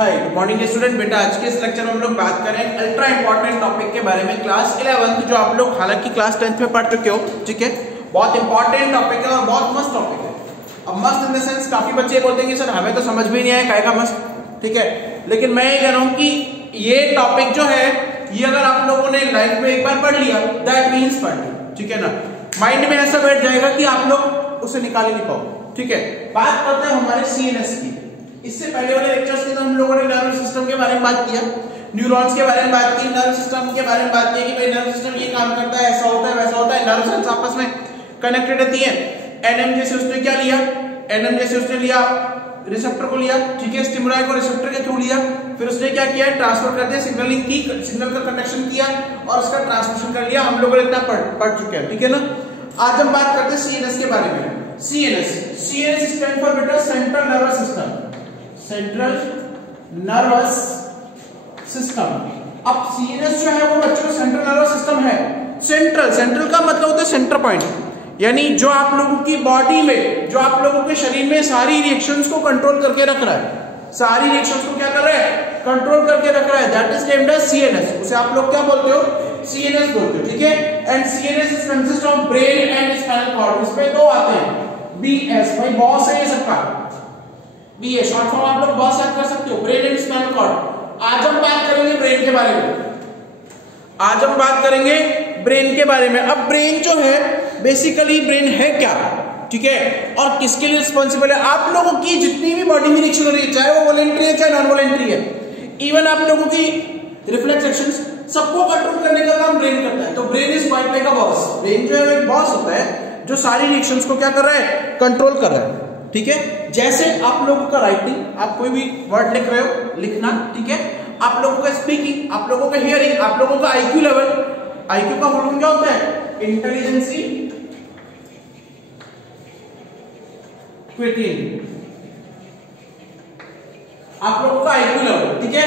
Hi good morning student. बेटा आज के इस लेक्चर में हम लोग बात करें अल्ट्रा इंपॉर्टेंट टॉपिक के बारे में, क्लास 11th जो आप लोग हालांकि क्लास 10th में पढ़ चुके हो। ठीक है, बहुत इंपॉर्टेंट टॉपिक है और बहुत मस्त टॉपिक है। अब मस्त इन द सेंस काफी बच्चे बोलते हैं कि सर हमें तो समझ भी नहीं आया काय का मस्त। ठीक है, लेकिन मैं ये कह रहा हूं कि ये टॉपिक जो है ये अगर आप लोगों ने लाइफ में एक बार पढ़ लिया दैट मीन्स पढ़ लिया। ठीक है ना, माइंड में ऐसा बैठ जाएगा कि आप लोग उसे निकाल ही नहीं पाओगे। ठीक है, बात करते हैं हमारे सीएनएस की। इससे पहले वाले लेक्चर्स के अंदर हम लोगों ने नर्वस सिस्टम के बारे में बात किया, न्यूरॉन्स के बारे में बात की, नर्व सिस्टम के बारे में बात की कि भाई नर्व सिस्टम ये काम करता है, ऐसा होता है वैसा होता है, नर्व सेल्स आपस में कनेक्टेड रहती हैं। एनएमजे से उसने क्या लिया, एनएमजे से उसने लिया रिसेप्टर को लिया। ठीक है, स्टिमुलाई को रिसेप्टर के थ्रू लिया, फिर उसने क्या किया, ट्रांसफर कर दिया, सिग्नलिंग की, सिग्नल का कंडक्शन किया और उसका ट्रांसमिशन कर लिया। हम लोग इतना पढ़ चुके हैं। ठीक है ना, आज हम बात करते हैं सीएनएस के बारे में। सीएनएस स्टैंड फॉर बेटा central nervous system, central nervous system. अब सीएनएस जो है वो बच्चों सेंट्रल नर्वस सिस्टम है। सेंट्रल का मतलब होता है सेंटर पॉइंट, यानी जो आप लोगों की बॉडी में, जो आप लोगों के शरीर में सारी रिएक्शंस को कंट्रोल करके रख रहा है, सारी रिएक्शंस को क्या कर रहा है, कंट्रोल करके रख रहा है। That is named as CNS. उसे आप लोग क्या बोलते हो, सीएनएस बोलते हो। ठीक है, and CNS is consist of brain and spinal cord. इसमें दो आते हैं, बीएस, भाई बॉस है ये सबका, बीए शॉर्ट फॉर्म आप लोग बॉस याद कर सकते हो, ब्रेन एंड स्पाइनल कॉर्ड। आज हम बात करेंगे ब्रेन के बारे में, आज हम बात करेंगे ब्रेन के बारे में। अब ब्रेन जो है बेसिकली ब्रेन है क्या, ठीक है, और किसके लिए रिस्पॉन्सिबल है। आप लोगों की जितनी भी बॉडी में रिएक्शन हो रही है, चाहे वो वॉलेंट्री है चाहे नॉन वॉलेंट्री है, इवन आप लोगों की रिफ्लेक्स एक्शंस, सबको कंट्रोल करने का काम ब्रेन करता है। तो brain is quite like a boss. Brain जो है एक बॉस होता है जो सारी रिएक्शंस को क्या कर रहा है, कंट्रोल कर रहा है। ठीक है, जैसे आप लोगों का राइटिंग, आप कोई भी वर्ड लिख रहे हो, लिखना, ठीक है, आप लोगों का स्पीकिंग, आप लोगों का हियरिंग, आप लोगों का आईक्यू लेवल, आईक्यू का फुल क्या होता है, इंटेलिजेंसी क्विटिंग, आप लोगों का आईक्यू लेवल। ठीक है,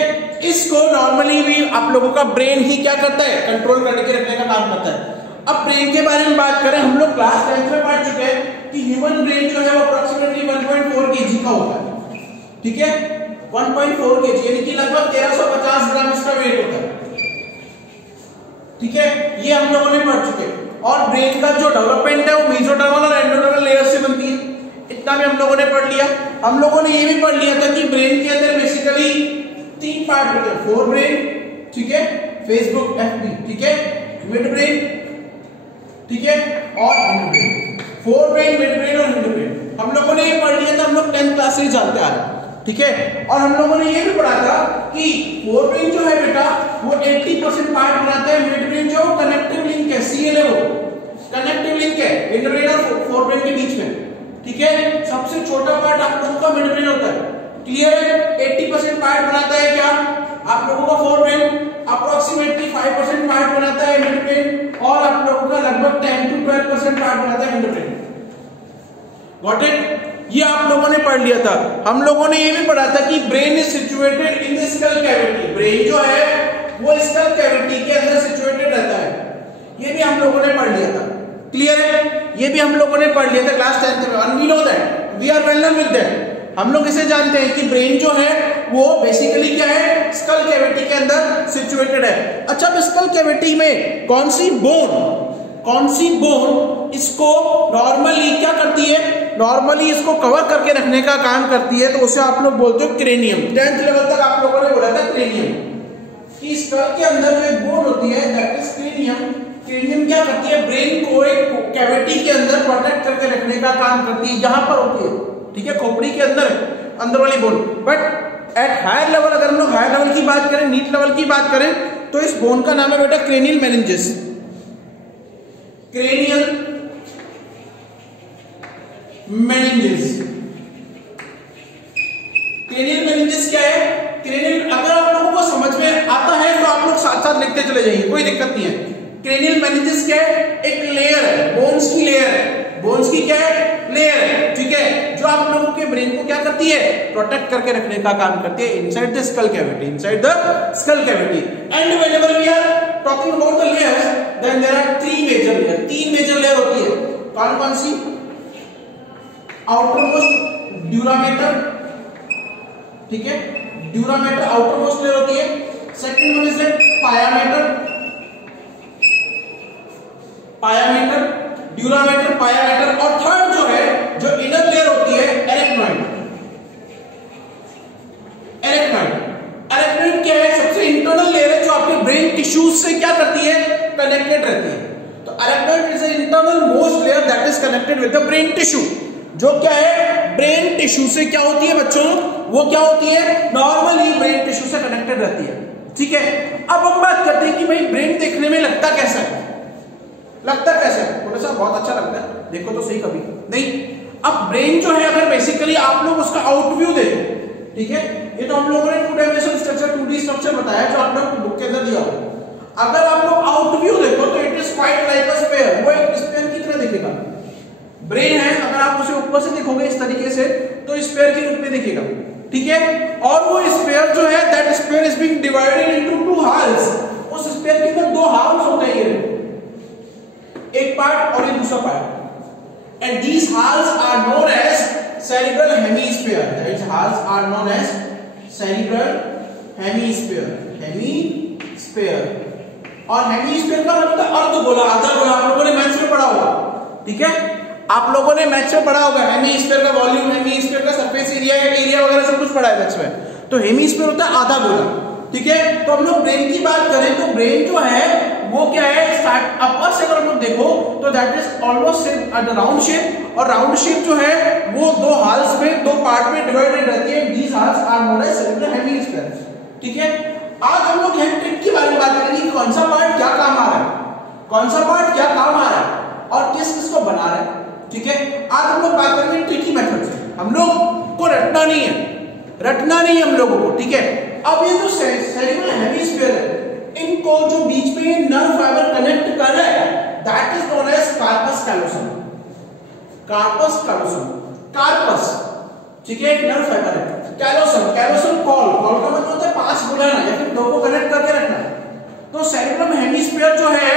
इसको नॉर्मली भी आप लोगों का ब्रेन ही क्या करता है, कंट्रोल करके रखने का काम करता है। अब ब्रेन के बारे में बात करें, हम लोग क्लास 10th में पढ़ चुके हैं कि ह्यूमन ब्रेन जो है वो अप्रोक्सीमेटली 1.4 kg का होता है। ठीक है, 1.4 kg यानी कि लगभग 1350 ग्राम इसका वेट होता है। ठीक है, ये हम लोगों ने पढ़ चुके हैं। और ब्रेन का जो डेवलपमेंट है वो मेसोडर्मल और एंडोडर्मल लेयर से बनती है, इतना भी हम लोगों ने पढ़ लिया। हम लोगों ने ये भी पढ़ लिया था कि ब्रेन के अंदर बेसिकली 3 पार्ट होते हैं, फोर ब्रेन, ठीक है, फेसबुक एफबी, ठीक है, मिड ब्रेन, ठीक है, और hind brain. Fore brain, mid brain और हिंड ब्रेन हम लोगों ने ये पढ़ लिया था, हम लोग 10th क्लास से जानते आ रहे हैं। ठीक है, और हम लोगों ने ये भी पढ़ा था कि फोर ब्रेन जो है बेटा वो 80% पार्ट बनाता है, मिड ब्रेन जो कनेक्टिव लिंक है, सीएल है, वो कनेक्टिव लिंक है हिंड ब्रेन और फोर ब्रेन के बीच में। ठीक है, सबसे छोटा पार्ट आप लोगों का मिड ब्रेन होता है। क्लियर है, 80% पार्ट बनाता है क्या आप लोगों का फोर ब्रेन, अप्रोक्सीमेटली 5% पार्ट बनाता है मिड ब्रेन और आप लोगों का लगभग 10 to 12% पार्ट बनाता है हिंड ब्रेन। गॉट इट, ये आप लोगों ने पढ़ लिया था। हम लोगों ने ये भी पढ़ा था कि brain is situated in the skull cavity. Brain जो है वो स्कल कैविटी के अंदर सिचुएटेड रहता है, ये भी हम लोगों ने पढ़ लिया था। क्लियर है, ये भी हम लोगों ने पढ़ लिया था क्लास 10th में, और we know that, we are well known with that. हम लोग इसे जानते हैं कि ब्रेन जो है वो बेसिकली क्या है, स्कल कैविटी के अंदर सिचुएटेड है। अच्छा, अब स्कल कैविटी में कौन सी बोन इसको नॉर्मली क्या करती है, नॉर्मली इसको कवर करके रखने का काम करती है, तो उसे आप लोग बोलते हो क्रेनियम। 10th लेवल तक आप लोगों ने बोला था क्रेनियम, कि स्कल के अंदर जो एक बोन होती है दैट इज क्रेनियम। क्रेनियम क्या करती है, ब्रेन को एक कैविटी के अंदर प्रोटेक्ट करके रखने का काम करती है, यहां पर होती है। ठीक है, खोपड़ी के अंदर वाली bone. But at higher level, अगर हम लोग हायर लेवल की बात करें, नीट लेवल की बात करें, तो इस बोन का नाम है बेटा cranial meninges. Cranial meninges, cranial meninges क्या है, क्रेनियल, अगर आप लोगों को समझ में आता है तो आप लोग साथ साथ लिखते चले जाइए, कोई दिक्कत नहीं है। क्रेनियल मेनिंजेस क्या है, एक लेयर है, बोन्स की लेयर है, बोन्स की क्या है, लेयर है। ठीक है, जो आप लोगों के ब्रेन को क्या करती है, प्रोटेक्ट करके रखने का काम करती है inside the skull cavity, inside the skull cavity. And whenever we are talking about the layers, then there are 3 major layer, 3 major layer होती है। कौन कौन सी, आउटर मोस्ट ड्यूरामेटर, ठीक है, ड्यूरामेटर आउटर मोस्ट लेयर होती है, second one is pia mater, dura mater, pia mater, और third जो है जो इनर लेयर होती है एरेक्नॉइड। एरेक्नॉइड क्या है? सबसे इंटरनल लेयर है जो आपके ब्रेन टिश्यूज से क्या करती है? कनेक्टेड रहती है। तो arachnoid is the internal most layer that is connected with the brain tissue, जो क्या है ब्रेन टिश्यू से क्या होती है बच्चों? वो क्या होती है? नॉर्मली ब्रेन टिश्यू से कनेक्टेड रहती है। ठीक है, अब हम बात करते हैं कि भाई ब्रेन देखने में लगता कैसा है? लगता कैसा है? थोड़ा सा बहुत अच्छा लगता है, देखो तो सही कभी नहीं। अब ब्रेन जो है अगर बेसिकली आप लोग उसका आउटव्यू देखो, ठीक है, ये तो हम लोगों ने 2 डायमेंशनल स्ट्रक्चर 2D स्ट्रक्चर बताया जो आप लोग बुक के अंदर दिया हो। अगर आप लोग आउटव्यू देखो तो it is quite like a sphere, वो एक स्फीयर की तरह दिखेगा। ब्रेन है, अगर आप उसे ऊपर से देखोगे इस तरीके से तो स्फीयर के रूप में दिखेगा, ठीक है। और वो स्फीयर जो है that sphere is being divided into 2 हाल्स, उस स्फीयर के अंदर 2 हाल्स होते हैं, ये एक पार्ट और ये दूसरा part, and these halves are known as cerebral hemisphere. That halves are known as cerebral hemisphere, और हेमीस्फीयर का मतलब अर्धगोला, आधा गोला, आप लोगों ने मैथ्स में पढ़ा होगा, ठीक है, आप लोगों ने मैथ्स में पढ़ा होगा हेमीस्फीयर का वॉल्यूम, हेमीस्फीयर का सरफेस एरिया वगैरह सब कुछ पढ़ा है मैथ्स में। तो हेमीस्फीयर होता है आधा गोला, ठीक है। तो हम लोग ब्रेन की बात करें तो ब्रेन जो है वो क्या है? स्टार्ट अपर से अगर हम लोग देखो तो that is almost round shape, और राउंड शेप जो है वो 2 हाल्स में, 2 पार्ट में डिवाइडेड रहती है। These halves are known as cerebral hemisphere, ठीक है। आज हम लोग हेड ट्रिक के बारे में बात करेंगे, कौन सा पार्ट क्या काम आ रहा है, कौन सा पार्ट क्या काम आ रहा है और किस किस को बना रहा है, ठीक है। आज हम लोग बात करेंगे ट्रिकी मेथड से, हम लोग को रटना नहीं है हम लोगों को, ठीक है। अब ये जो सेरिब्रल हेमीस्फीयर है, इनको जो बीच में नर्व फाइबर कनेक्ट कर रहा है that is known as corpus callosum, corpus, ठीक है, एक नर्व फाइबर है। कैलोसम कॉल का मतलब होता है पास बुलाना या फिर 2 को कनेक्ट करके रखना। तो सेरिब्रल हेमीस्फीयर जो है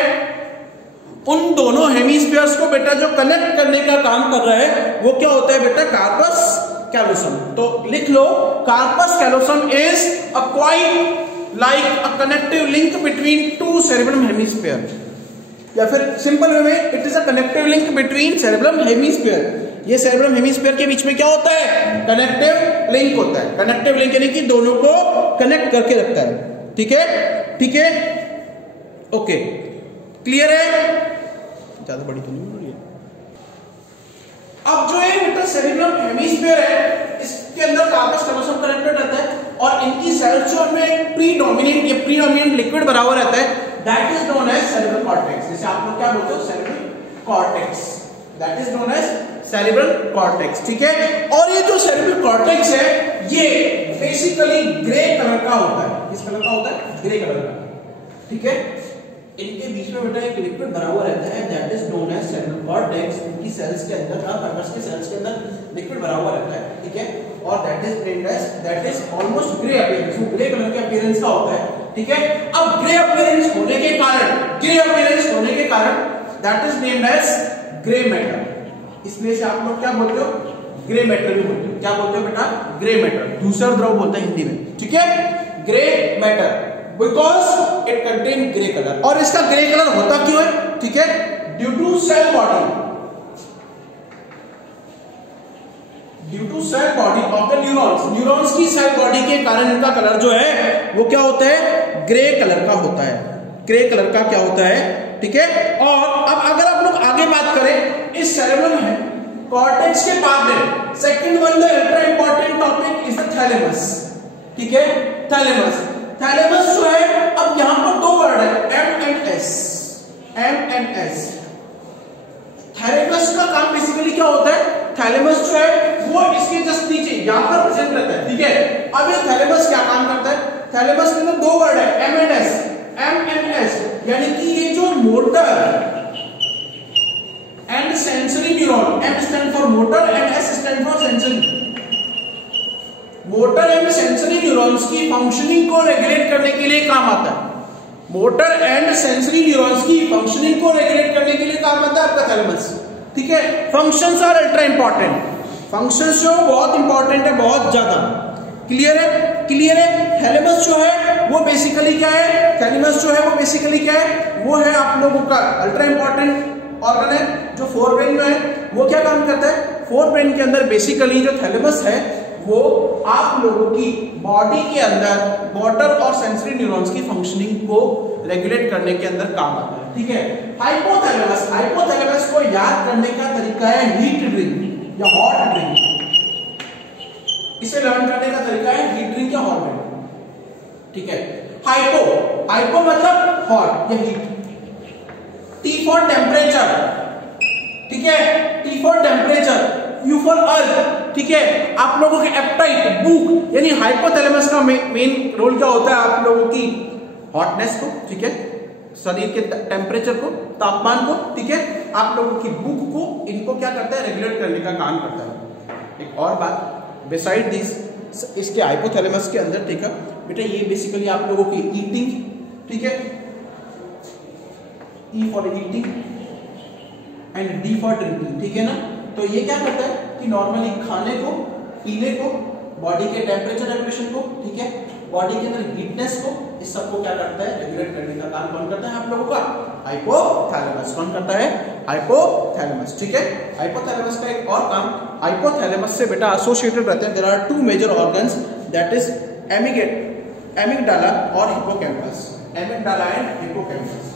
उन दोनों हेमीस्फीयर्स को बेटा जो कनेक्ट करने का काम कर रहा है वो क्या होता है बेटा? Corpus callosum. तो लिख लो, corpus callosum is a quite like a connective link between 2 cerebellum hemisphere, या फिर सिंपल वे में it is a connective link between cerebellum hemisphere। ये cerebellum hemisphere के बीच में क्या होता है? कनेक्टिव लिंक होता है। कनेक्टिव लिंक यानी कि दोनों को कनेक्ट करके रखता है, ठीक है, ठीक है, ओके, क्लियर है? ज्यादा बड़ी तो नहीं हो रही है। अब जो है बेटा सेरिब्रल हेमीस्फीयर है, इसके अंदर कार्पस कैलोसम कनेक्टेड रहता है और इनकी सेल्स जो में प्रीडोमिनेंट लिक्विड भरा हुआ रहता है that is known as cerebral cortex. जैसे आप लोग क्या बोलते हो? Cerebral cortex, that is known as cerebral cortex, ठीक है। और ये जो सेरिब्रल कॉर्टेक्स है ये बेसिकली ग्रे कलर का होता है। किस कलर का होता है? ग्रे कलर का, ठीक है। इनके बीच में बेटा एक लिक्विड भरा हुआ रहता है that is known as cerebral cortex. इनकी सेल्स के अंदर फाइबर्स के सेल्स के अंदर लिक्विड भरा हुआ रहता है, ठीक है, और that is almost grey appearance, वो ग्रे कलर के अपीयरेंस का होता है, ठीक है। अब ग्रे अपीयरेंस होने के कारण that is named as grey matter. इसलिए से आप लोग क्या बोलते हो? ग्रे मैटर भी बोलते हो। क्या बोलते हो बेटा? ग्रे मैटर, धूसर द्रव बोलते हैं हिंदी में, ठीक है, grey matter, because it contain grey colour. और इसका ग्रे कलर होता क्यों है? ठीक है, due to cell body of the neurons की सेल बॉडी के कारण इनका कलर जो है वो क्या होता है? ग्रे कलर का होता है। ग्रे कलर का क्या होता है, ठीक है। और अब अगर आप लोग आगे बात करें इस सेरेब्रल कॉर्टेक्स के बाद में second one the ultra important topic is the thalamus, ठीक है, थैलेमस जो है, अब यहां पर 2 वर्ड है एम एंड एस। थैलेमस का काम बेसिकली क्या होता है? थैलेमस जो है वो इसके जस्ट नीचे यहां पर प्रेजेंट रहता है, ठीक है। अब ये थैलेमस क्या काम करता है? थैलेमस के अंदर 2 वर्ड है एम एंड एस, यानी कि ये जो motor and sensory neuron, M stand for motor and S stand for sensory, motor and sensory neurons की फंक्शनिंग को रेगुलेट करने के लिए काम आता है। मोटर एंड सेंसरी न्यूरॉन्स की फंक्शनिंग को रेगुलेट करने के लिए काम आता है आपका थैलेमस, ठीक है। Functions are ultra important, functions जो बहुत इंपॉर्टेंट है, बहुत ज्यादा, क्लियर है? क्लियर है? थैलेमस जो है वो बेसिकली क्या है? थैलेमस जो है वो बेसिकली क्या है? वो है आप लोगों का अल्ट्रा इंपॉर्टेंट ऑर्गन है जो फोरब्रेन में है। वो क्या काम करता है? फोरब्रेन के अंदर बेसिकली जो थैलेमस है वो आप लोगों की बॉडी के अंदर मोटर और सेंसरी न्यूरॉन्स की फंक्शनिंग को रेगुलेट करने के अंदर काम आता है। ठीक है? हाइपोथैलेमस, हाइपोथैलेमस को याद करने का तरीका है हीट ड्रिंक या हॉट ड्रिंक। इसे लर्न करने का तरीका है हीट ड्रिंक या हॉट ड्रिंक। ठीक है? हाइपो, हाइपो मतलब हॉट या हीट। टी फॉर टेम्परेचर, ठीक है? T for temperature, you for earth. ठीक है? आप लोगों के एपेटाइट, भूख, यानी हाइपोथैलेमस का मेन रोल क्या होता है? आप लोगों की हॉटनेस को, ठीक है, शरीर के टेम्परेचर को, तापमान को, ठीक है, आप लोगों की भूख को, इनको क्या करता है? रेगुलेट करने का काम करता है। एक और बात बिसाइड दिस, इसके हाइपोथैलेमस के अंदर, ठीक है बेटा, ये बेसिकली आप लोगों की ईटिंग, ठीक है, E for eating and D for drinking, ठीक है ना? तो ये क्या करता है कि नॉर्मली खाने को, पीने को, बॉडी के टेम्परेचर रेगुलेशन को, ठीक है, बॉडी के अंदर हीटनेस को, इस सबको क्या करता है? रेगुलेट करने का काम कौन करता है? आप लोगों का हाइपोथैलेमस। कौन करता है? हाइपोथैलेमस। ठीक है? हाइपोथैलेमस का एक और काम, हाइपोथैलेमस से बेटा एसोसिएटेड रहते हैं, there are two major organs, that is amygdala और हिप्पोकैम्पस। एमिगडाला एंड हिप्पोकैम्पस,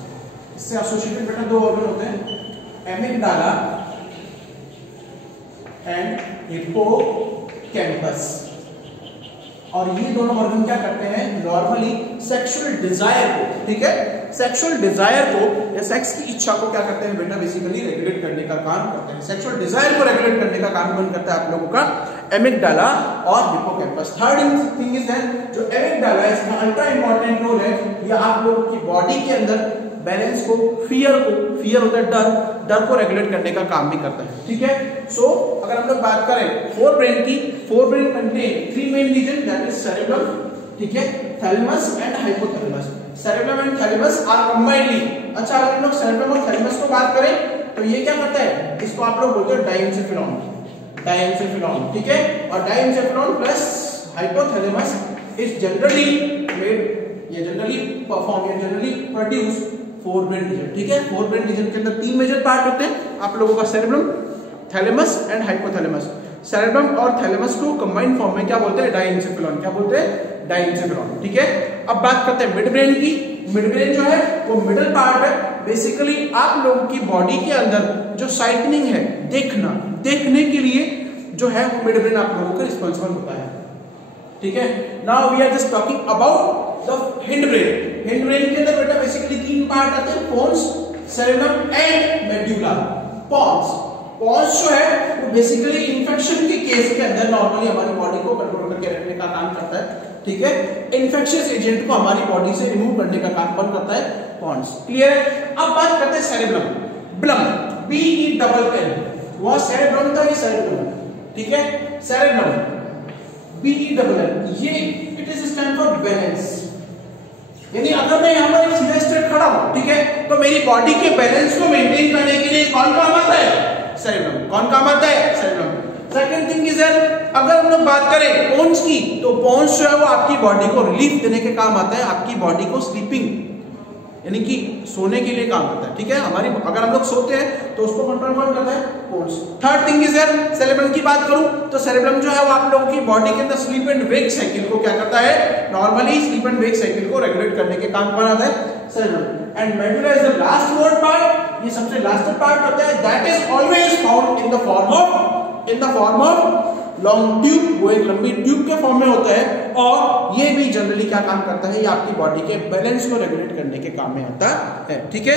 इससे एसोसिएटेड बेटा दो ऑर्गन होते हैं, एमिगडाला एंड हिप्पोकैम्पस। और ये दोनों ऑर्गन क्या करते हैं? नॉर्मली सेक्सुअल डिजायर को, ठीक है, सेक्सुअल डिजायर को या सेक्स की इच्छा को क्या करते हैं बेटा? बेसिकली रेगुलेट करने का काम करते हैं। सेक्सुअल डिजायर को रेगुलेट करने का काम कौन करता है? आप लोगों का एमिगडाला और hippocampus. Third thing is that जो एमिगडाला है, इसका अल्ट्रा इंपॉर्टेंट रोल है, ये आप लोगों की बॉडी के अंदर बैलेंस को, फियर होता है डर, डर को रेगुलेट करने का काम भी करता है। ठीक है? सो अगर हम लोग बात करें फोरब्रेन की, forebrain contain three main region, that is cerebrum, ठीक है, thalamus and hypothalamus. Cerebrum and thalamus are combinedly. अच्छा, अगर हम लोग सेरेब्रम और थैलेमस को बात करें तो ये क्या करता है? इसको आप लोग बोलते हैं डाइएन्सेफेलॉन, डाइएन्सेफेलॉन, ठीक है? और diencephalon plus hypothalamus is generally made, ये जनरली परफॉर्म, ये जनरली प्रोड्यूस फोरब्रेन रीजन। ठीक है? फोरब्रेन रीजन के अंदर तीन मेजर पार्ट होते हैं आप लोगों का, cerebrum, thalamus and hypothalamus. Cerebrum और थैलेमस को कंबाइंड फॉर्म में क्या बोलते हैं? डाइएन्सेफेलॉन। क्या बोलते हैं? डाइएन्सेफेलॉन। ठीक है? अब बात करते हैं मिड ब्रेन की। मिड ब्रेन जो है वो मिडल पार्ट है, बेसिकली आप लोगों की बॉडी के अंदर जो साइटनिंग है, देखना, देखने के लिए जो है वो मिड ब्रेन आप लोगों का रिस्पॉन्सिबल होता है। ठीक है? Now we are just talking about the hind brain. Hind brain के अंदर बेटा बेसिकली तीन पार्ट आते हैं, pons, cerebrum and medulla. Pons, pons जो है वो बेसिकली इंफेक्शन के केस के अंदर नॉर्मली हमारी बॉडी को कंट्रोल करके रखने का काम करता है। ठीक है? इन्फेक्शियस एजेंट को हमारी बॉडी से रिमूव करने का काम कौन करता है? पोन्स। क्लियर है? अब बात करते हैं सेरेब्रम। ब्लम, BE-double-L, वह सेरेब्रम था, ये सेरेब्रम, ठीक है? सेरेब्रम, BE-double-L, ये it is stand for balance. यानी अगर मैं यहाँ पर एक सीधा स्ट्रेट खड़ा हूं, ठीक है, तो मेरी बॉडी के बैलेंस को मेंटेन करने के लिए कौन काम आता है? सेरेब्रम। कौन काम आता है? सेरेब्रम। सेकंड थिंग इज अगर हम लोग बात करें पोन्स की, तो पोन्स जो है वो आपकी बॉडी को रिलीफ देने के काम आता है, आपकी बॉडी को स्लीपिंग यानी कि सोने के लिए काम करता है। ठीक है? हमारी अगर हम लोग सोते हैं तो उसको कंट्रोल कौन करता है? Pons. Third thing is cerebrum की बात करूं तो सेरेब्रम जो है वो आप लोगों की बॉडी के अंदर स्लीप एंड वेक साइकिल को क्या करता है? Normally sleep and wake cycle को रेगुलेट करने के काम कौन आता है? Cerebrum. And medulla is the last more part, ये सबसे लास्ट पार्ट होता है, that is always found in the form of long tube, वो एक लंबी ट्यूब के फॉर्म में होता है, और ये भी जनरली क्या काम करता है? ये आपकी बॉडी के बैलेंस को रेगुलेट करने के काम में आता है। ठीक है?